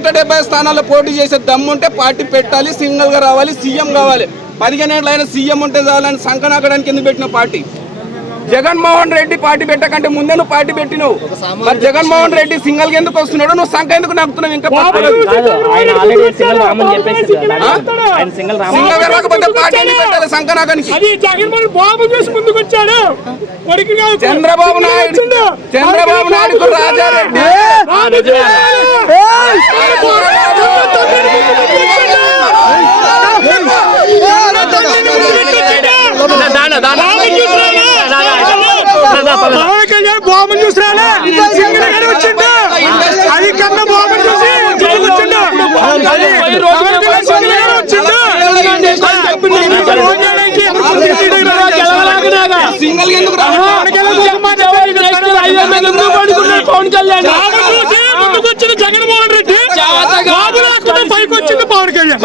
170 స్థానాల్లో పోటీ చేసే దమ్ముంటే పార్టీ పెట్టాలి, సింగిల్ గా రావాలి, సీఎం కావాలి. 15 ఏళ్ళైనా సీఎం ఉంటే చాలని సంకనాకడానికి ఎందుకు పెట్టిన పార్టీ? జగన్మోహన్ రెడ్డి పార్టీ పెట్టకంటే ముందే నువ్వు పార్టీ పెట్టినావు. మరి జగన్మోహన్ రెడ్డి సింగల్ ఎందుకు వస్తున్నాడు, నువ్వు సంఖ ఎందుకు నవ్వుతున్నావు? ఇంకా సింగల్ వెళ్ళకపోతే పార్టీ పెట్టాలి సంకనాకానికి. చంద్రబాబు నాయుడు రాజారెడ్డి బాబు చూసినా అది కన్నా బాబు చూసి సింగల్ ఎందుకు పవన్ కళ్యాణ్ ముందుకొచ్చిన జగన్మోహన్ రెడ్డి పైకి వచ్చింది పవన్ కళ్యాణ్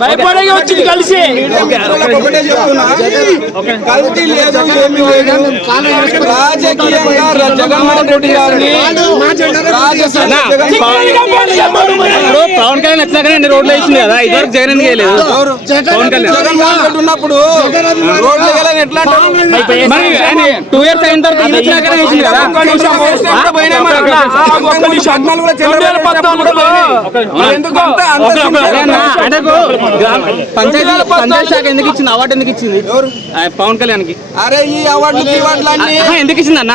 భయపడే వచ్చింది కలిసి. ఒకటే చెప్తున్నా, కల్తీ లేదు, ఏమి లేదు. రాజకీయంగా జగన్మోహన్ రెడ్డి గారిని పవన్ కళ్యాణ్ వచ్చినాకనే రోడ్లు వేసింది కదా, ఇదివరకు జగన్ చేయలేదు. పవన్ కళ్యాణ్ జగన్మోహన్ రెడ్డి ఉన్నప్పుడు రోడ్లు వేయాలని ఎట్లా 2 years అయిన తర్వాత వచ్చినాకనే వేసింది కదా. పంచాయతీ శాఖ ఎందుకు ఇచ్చింది, అవార్డు ఎందుకు ఇచ్చింది పవన్ కళ్యాణ్ కి? అరే ఈ అవార్డులు ఎందుకు ఇచ్చింది అన్న?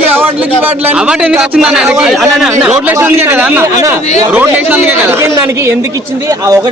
ఈ అవార్డులకి అవార్డు ఎందుకు వచ్చింది అన్న? రోడ్లు వేసినందుకే కదా అన్న, రోడ్లు వేసినందుకే కదా. దానికి ఎందుకు ఇచ్చింది? ఒక